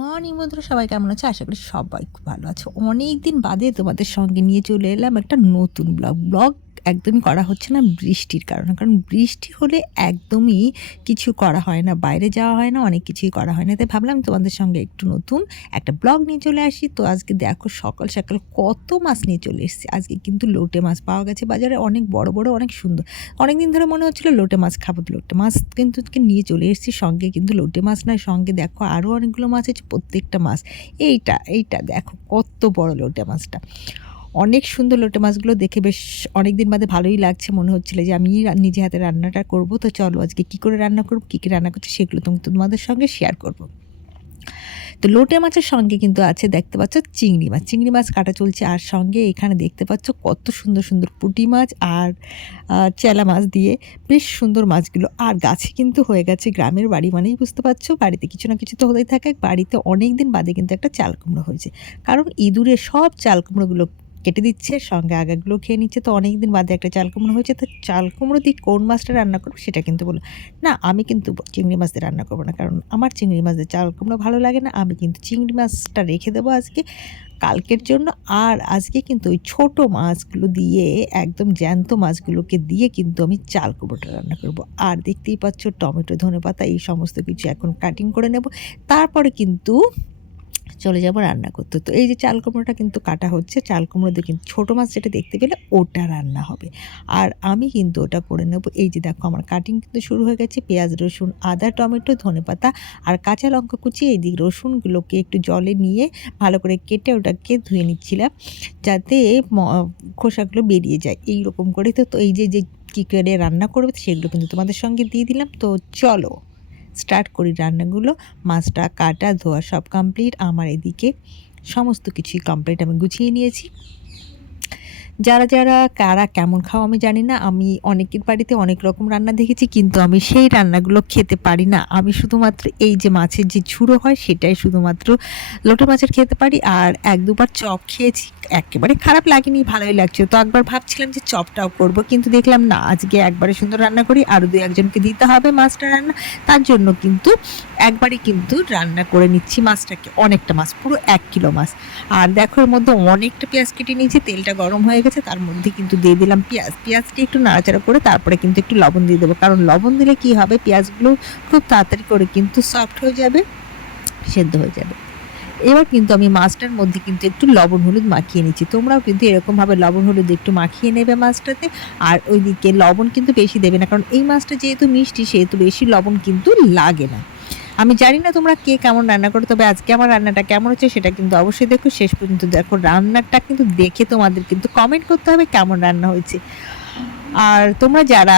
Morning বন্ধুরা, সবাই কেমন আছে? আশা করি সবাই খুব ভালো আছে। অনেক দিন বাদে তোমাদের সঙ্গে নিয়ে চলে এলাম একটা নতুন ব্লগ একদমই করা হচ্ছে না বৃষ্টির কারণে। কারণ বৃষ্টি হলে একদমই কিছু করা হয় না, বাইরে যাওয়া হয় না, অনেক কিছুই করা হয় না। তাই ভাবলাম তোমাদের সঙ্গে একটু নতুন একটা ব্লগ নিয়ে চলে আসি। তো আজকে দেখো সকাল সকাল কত মাছ নিয়ে চলে এসেছি। আজকে কিন্তু লোটে মাছ পাওয়া গেছে বাজারে, অনেক বড় বড়, অনেক সুন্দর। অনেক দিন ধরে মনে হচ্ছিল লোটে মাছ খাবো, লোটে মাছ কিন্তু নিয়ে চলে এসেছি। সঙ্গে কিন্তু লোটে মাছ নয়, সঙ্গে দেখো আরও অনেকগুলো মাছ আছে। প্রত্যেকটা মাছ এইটা দেখো কত বড় লোটে মাছটা, অনেক সুন্দর। লোটে মাছগুলো দেখে বেশ অনেক দিন বাদে ভালোই লাগছে। মনে হচ্ছিল যে আমি নিজে হাতে রান্নাটা করব। তো চলো আজকে কী করে রান্না করবো, কী কী রান্না করছি সেগুলো তোমাদের সঙ্গে শেয়ার করব। তো লোটে মাছের সঙ্গে কিন্তু আছে, দেখতে পাচ্ছ চিংড়ি মাছ কাটা চলছে। আর সঙ্গে এখানে দেখতে পাচ্ছ কত সুন্দর সুন্দর পুঁটি মাছ আর চেলা মাছ দিয়ে বেশ সুন্দর মাছগুলো। আর গাছে কিন্তু হয়ে গেছে, গ্রামের বাড়ি মানেই বুঝতে পারছো বাড়িতে কিছু না কিছু তো হতেই থাকে। বাড়িতে অনেক দিন বাদে কিন্তু একটা চাল কুমড়ো হয়েছে, কারণ ইঁদুরে সব চাল কুমড়োগুলো কেটে দিচ্ছে, সঙ্গে আগাগুলো খেয়ে নিচ্ছে। তো অনেক দিন বাদে একটা চাল কুমড়ো হয়েছে। তো চাল কুমড়ো দিয়ে কোন মাছটা রান্না করবো সেটা কিন্তু বলো না, আমি কিন্তু চিংড়ি মাছ দিয়ে রান্না করবো না, কারণ আমার চিংড়ি মাছ দিয়ে চাল কুমড়ো ভালো লাগে না। আমি কিন্তু চিংড়ি মাছটা রেখে দেবো আজকে কালকের জন্য। আর আজকে কিন্তু ওই ছোটো মাছগুলো দিয়ে, একদম জ্যান্ত মাছগুলোকে দিয়ে কিন্তু আমি চাল কুমড়োটা রান্না করব। আর দেখতেই পাচ্ছ টমেটো, ধনেপাতা এই সমস্ত কিছু এখন কাটিং করে নেব, তারপরে কিন্তু চলে যাব রান্না করতে। তো এই যে চাল কুমড়োটা কিন্তু কাটা হচ্ছে, চাল কুমড়ো দিয়ে কিন্তু ছোটো মাছ যেটা দেখতে পেলে ওটা রান্না হবে। আর আমি কিন্তু ওটা করে নেব। এই যে দেখো আমার কাটিং কিন্তু শুরু হয়ে গেছে। পেঁয়াজ, রসুন, আদা, টমেটো, ধনেপাতা আর কাঁচা লঙ্কা কুচি। এই দিক রসুনগুলোকে একটু জলে নিয়ে ভালো করে কেটে ওটাকে ধুয়ে নিচ্ছিলাম, যাতে খোসাগুলো বেরিয়ে যায় এই রকম করে। তো এই যে কী করে রান্না করবে সেগুলো কিন্তু তোমাদের সঙ্গে দিয়ে দিলাম। তো চলো স্টার্ট করি রান্নাগুলো। মাছটা কাটা ধোয়া সব কমপ্লিট, আমার এদিকে সমস্ত কিছুই কমপ্লিট, আমি গুছিয়ে নিয়েছি। যারা কারা কেমন খাও আমি জানি না। আমি অনেকের বাড়িতে অনেক রকম রান্না দেখেছি, কিন্তু আমি সেই রান্নাগুলো খেতে পারি না। আমি শুধুমাত্র এই যে মাছের যে ঝুড়ো হয় সেটাই শুধুমাত্র লোটে মাছের খেতে পারি। আর এক দুবার চপ খেয়েছি, একেবারে খারাপ লাগেনি, ভালোই লাগছে। তো একবার ভাবছিলাম যে চপটাও করব, কিন্তু দেখলাম না, আজকে একবারে সুন্দর রান্না করি, আরও দু একজনকে দিতে হবে মাছটা রান্না। তার জন্য কিন্তু একবারই কিন্তু রান্না করে নিচ্ছি মাছটাকে, অনেকটা মাছ, পুরো 1 কিলো মাছ। আর দেখো এর মধ্যে অনেকটা পেঁয়াজ কেটে নিয়েছি, তেলটা গরম হয়ে গেছে, তার মধ্যে কিন্তু দিয়ে দিলাম পেঁয়াজটা একটু নাড়াচাড়া করে তারপরে কিন্তু একটু লবণ দিয়ে দেবো, কারণ লবণ দিলে কি হবে, পেঁয়াজগুলো খুব তাড়াতাড়ি করে কিন্তু সফট হয়ে যাবে, সেদ্ধ হয়ে যাবে। এবার কিন্তু আমি মাছটার মধ্যে কিন্তু একটু লবণ হলুদ মাখিয়ে নিচ্ছি। তোমরাও কিন্তু এরকমভাবে লবণ হলুদ একটু মাখিয়ে নেবে মাছটাতে। আর ওইদিকে লবণ কিন্তু বেশি দেবে না, কারণ এই মাছটা যেহেতু মিষ্টি সেহেতু বেশি লবণ কিন্তু লাগে না। আমি জানি না তোমরা কে কেমন রান্না করো, তবে আজকে আমার রান্নাটা কেমন হচ্ছে সেটা কিন্তু অবশ্যই দেখো, শেষ পর্যন্ত দেখো। রান্নাটা কিন্তু দেখে তোমাদের কিন্তু কমেন্ট করতে হবে কেমন রান্না হয়েছে। আর তোমরা যারা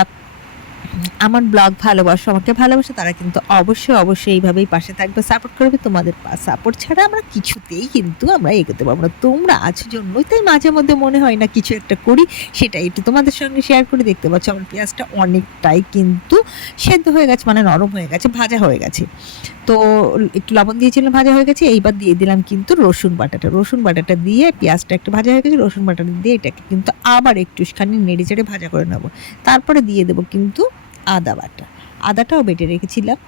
আমার ব্লগ ভালোবাসো, আমাকে ভালোবাসো, তারা কিন্তু অবশ্যই এইভাবেই পাশে থাকবে, সাপোর্ট করবে। তোমাদের সাপোর্ট ছাড়া আমরা কিছুতেই কিন্তু আমরা এগোতে পারবো না। তোমরা আছো জন্যই তাই মাঝে মধ্যে মনে হয় না কিছু একটা করি, সেটাই একটু তোমাদের সঙ্গে শেয়ার করে। দেখতে পাচ্ছ আমার পেঁয়াজটা অনেকটাই কিন্তু সেদ্ধ হয়ে গেছে, মানে নরম হয়ে গেছে, ভাজা হয়ে গেছে। তো একটু লবণ দিয়েছিলাম, ভাজা হয়ে গেছে। এইবার দিয়ে দিলাম কিন্তু রসুন বাটাটা দিয়ে, পেঁয়াজটা একটু ভাজা হয়ে গেছে, রসুন বাটাটা দিয়ে এটাকে কিন্তু আবার একটুখানি নেড়ে চেড়ে ভাজা করে নেবো। তারপরে দিয়ে দেবো কিন্তু আদাটাও বেটে রেখেছিলাম।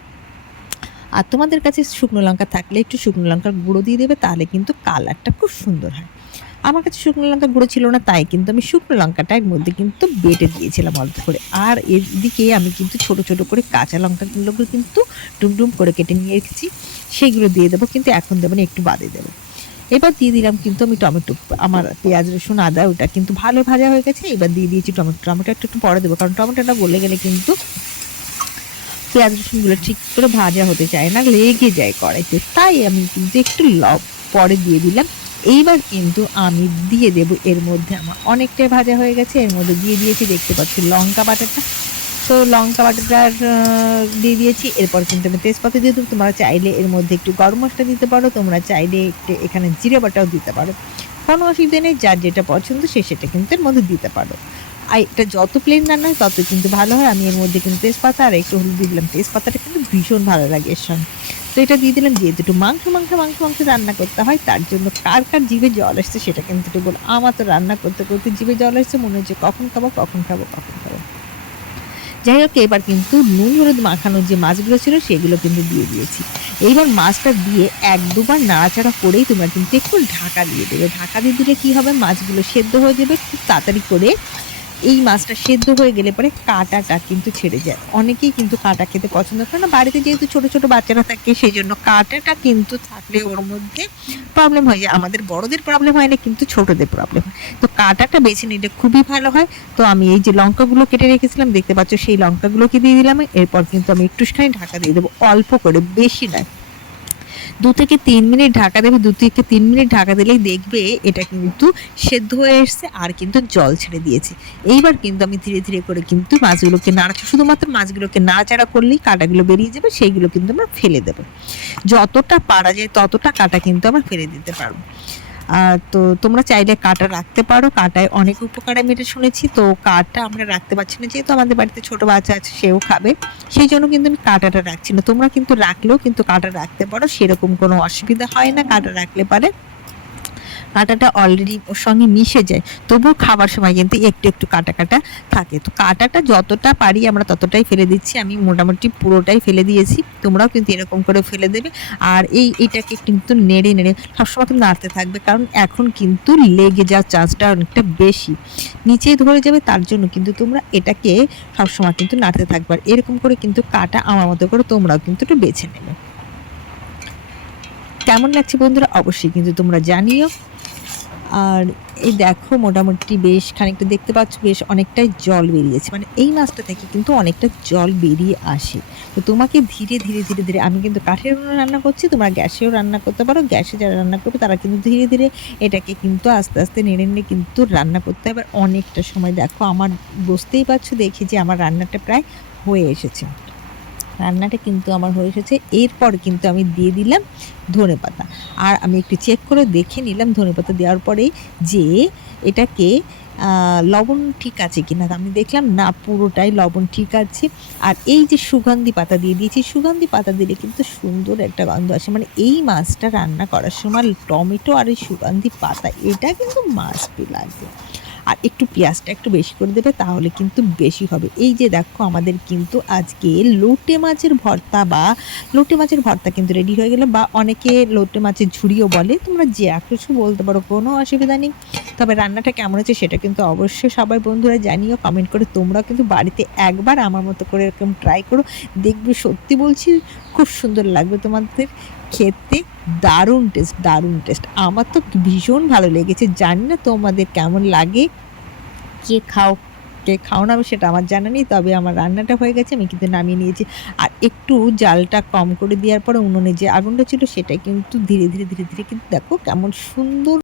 আর তোমাদের কাছে শুকনো লঙ্কা থাকলে একটু শুকনো লঙ্কার গুঁড়ো দিয়ে দেবে, তাহলে কিন্তু কালারটা খুব সুন্দর হয়। আমার কাছে শুকনো লঙ্কার গুঁড়ো ছিল না, তাই কিন্তু আমি শুকনো লঙ্কাটা এর মধ্যে কিন্তু বেটে দিয়েছিলাম অল্প করে। আর এদিকে আমি কিন্তু ছোট ছোট করে কাঁচা লঙ্কাগুলোকে কিন্তু ডুম করে কেটে নিয়ে রেখেছি, সেইগুলো দিয়ে দেবো, কিন্তু এখন দেবো না, একটু বাদে দেবো। এবার দিয়ে দিলাম কিন্তু আমি টমেটো। আমার পেঁয়াজ, রসুন, আদা ওটা কিন্তু ভালো ভাজা হয়ে গেছে। এবার দিয়ে দিয়েছি টমেটো একটু পরে দেবো, কারণ টমেটোটা গলে গেলে কিন্তু পেঁয়াজ রসুনগুলো ঠিক করে ভাজা হতে চায় না, লেগে যায় কড়াইতে, তাই আমি কিন্তু একটু পরে দিয়ে দিলাম। এইবার কিন্তু আমি দিয়ে দেব, এর মধ্যে আমার অনেকটাই ভাজা হয়ে গেছে, এর মধ্যে দিয়ে দিয়েছি দেখতে পাচ্ছি লঙ্কা বাটাটা। তো লঙ্কা বাটাটা দিয়ে দিয়েছি। এরপর কিন্তু আমি তেজপাতা দিয়ে দেবো। তোমরা চাইলে এর মধ্যে একটু গরম মশলা দিতে পারো, তোমরা চাইলে একটু এখানে জিরে বাটাও দিতে পারো, কোনো অসুবিধা নেই। যার যেটা পছন্দ সেটা কিন্তু এর মধ্যে দিতে পারো। আর এটা যত প্লেন রান্না হয় তত কিন্তু ভালো হয়। আমি এর মধ্যে কিন্তু তেজপাতা আর একটু হলুদ দিয়ে দিলাম, তেজপাতাটা কিন্তু ভীষণ ভালো লাগে এর সঙ্গে। তো এটা দিয়ে দিলাম। যেহেতু একটু মাংস রান্না করতে হয়, তার জন্য কার জিভে জল আসছে সেটা কিন্তু একটু বলো। আমার তো রান্না করতে করতে জিভে জল আসছে, মনে হচ্ছে কখন খাবো। যাই হোক, এবার কিন্তু নুন হলুদ মাখানোর যে মাছগুলো ছিল সেগুলো কিন্তু দিয়ে দিয়েছি। এইবার মাছটা দিয়ে ১-২ বার নাড়াচাড়া করেই তোমরা কিন্তু একটু ঢাকা দিয়ে দেবে। ঢাকা দিয়ে দিলে কি হবে, মাছগুলো সেদ্ধ হয়ে যাবে খুব তাড়াতাড়ি করে। এই মাছটা সেদ্ধ হয়ে গেলে পরে কাঁটাটা কিন্তু ছেড়ে যায়। অনেকেই কিন্তু কাঁটা খেতে পছন্দ করে না। বাড়িতে যেহেতু ছোট, ছোট বাচ্চারা থাকে সেজন্য কাঁটাটা কিন্তু থাকলে ওর মধ্যে প্রবলেম হয়ে যায়। আমাদের বড়দের প্রবলেম হয় না, কিন্তু ছোটদের প্রবলেম হয়। তো কাঁটাটা বেছে নিলে খুবই ভালো হয়। তো আমি এই যে লঙ্কাগুলো কেটে রেখেছিলাম দেখতে পাচ্ছ, সেই লঙ্কাগুলোকে দিয়ে দিলাম। এরপর কিন্তু আমি একটুখানি ঢাকা দিয়ে দেবো, অল্প করে, বেশি নয়। ২ থেকে ৩ মিনিট ঢাকা দেবে। ২ থেকে ৩ মিনিট ঢাকা দিলেই দেখবে এটা কিন্তু সেদ্ধ হয়ে এসছে আর কিন্তু জল ছেড়ে দিয়েছে। এইবার কিন্তু আমি ধীরে ধীরে করে কিন্তু মাছগুলোকে শুধুমাত্র মাছগুলোকে নাড়াচাড়া করলেই কাঁটাগুলো বেরিয়ে যাবে, সেইগুলো কিন্তু আমরা ফেলে দেবো। যতটা পারা যায় ততটা কাঁটা কিন্তু আমরা ফেলে দিতে পারবো। তো তোমরা চাইলে কাঁটা রাখতে পারো, কাঁটায় অনেক উপকার আমি এটা শুনেছি। তো কাঁটা আমরা রাখতে পারছি না, যেহেতু আমাদের বাড়িতে ছোট বাচ্চা আছে, সেও খাবে, সেই জন্য কিন্তু আমি কাঁটাটা রাখছি না। তোমরা কিন্তু রাখলেও কিন্তু কাঁটা রাখতে পারো, সেরকম কোনো অসুবিধা হয় না কাঁটা রাখলে পারে। কাঁটাটা অলরেডি ওর সঙ্গে মিশে যায়, তবুও খাবার সময় কিন্তু একটু একটু কাটা কাটা থাকে। তো কাঁটাটা যতটা পারি আমরা ততটাই ফেলে দিচ্ছি। আমি মোটামুটি পুরোটাই ফেলে দিয়েছি, তোমরাও কিন্তু এরকম করে ফেলে দেবে। আর এটাকে কিন্তু নেড়ে নেড়ে সবসময় কিন্তু নাড়তে থাকবে, কারণ এখন কিন্তু লেগে যাওয়ার চান্সটা অনেকটা বেশি, নিচেই ধরে যাবে। তার জন্য কিন্তু তোমরা এটাকে সবসময় কিন্তু নাড়তে থাকবে। আর এরকম করে কিন্তু কাটা আমার মতো করে তোমরাও কিন্তু একটু বেছে নেবে। কেমন লাগছে বন্ধুরা অবশ্যই কিন্তু তোমরা জানিও। আর এই দেখো মোটামুটি বেশ খানিকটা দেখতে পাচ্ছ, বেশ অনেকটাই জল বেরিয়েছে, মানে এই মাছটা থেকে কিন্তু অনেকটা জল বেরিয়ে আসে। তো তোমাকে ধীরে ধীরে ধীরে ধীরে, আমি কিন্তু কাঠের উনুনে রান্না করছি, তোমরা গ্যাসেও রান্না করতে পারো। গ্যাসে যারা রান্না করবে তারা কিন্তু ধীরে ধীরে এটাকে কিন্তু আস্তে আস্তে নেড়ে নেড়ে কিন্তু রান্না করতে হবে। অনেকটা সময় দেখো, আমার বুঝতেই পারছো দেখি যে আমার রান্নাটা প্রায় হয়ে এসেছে। রান্নাটা কিন্তু আমার হয়ে এসেছে। এরপর কিন্তু আমি দিয়ে দিলাম ধনেপাতা। আর আমি একটু চেক করে দেখে নিলাম ধনেপাতা দেওয়ার পরেই যে এটাকে লবণ ঠিক আছে কিনা। আমি দেখলাম না, পুরোটাই লবণ ঠিক আছে। আর এই যে সুগন্ধি পাতা দিয়ে দিয়েছি, সুগন্ধি পাতা দিলে কিন্তু সুন্দর একটা গন্ধ আসে। মানে এই মাছটা রান্না করার সময় টমেটো আর এই সুগন্ধি পাতা এটা কিন্তু মাস্ট লাগবে। আর একটু পেঁয়াজটা একটু বেশি করে দেবে, তাহলে কিন্তু বেশি হবে। এই যে দেখো, আমাদের কিন্তু আজকে লোটে মাছের ভর্তা বা লোটে মাছের ভর্তা কিন্তু রেডি হয়ে গেল, বা অনেকে লোটে মাছের ঝুড়িও বলে, তোমরা যে কিছু বলতে পারো, কোনো অসুবিধা নেই। তবে রান্নাটা কেমন হয়েছে সেটা কিন্তু অবশ্যই সবাই বন্ধুরা জানিও কমেন্ট করে। তোমরাও কিন্তু বাড়িতে একবার আমার মতো করে এরকম ট্রাই করো, দেখবে সত্যি বলছি খুব সুন্দর লাগবে তোমাদের খেতে। দারুণ টেস্ট, দারুণ টেস্ট। আমার তো ভীষণ ভালো লেগেছে। জানি না তোমাদের কেমন লাগে, কে খাও কে খাও না সেটা আমার জানা নেই। তবে আমার রান্নাটা হয়ে গেছে, আমি কিন্তু নামিয়ে নিয়েছি। আর একটু জালটা কম করে দেওয়ার পরে উনুনে যে আগুনটা ছিল সেটা কিন্তু ধীরে ধীরে ধীরে ধীরে কিন্তু দেখো কেমন সুন্দর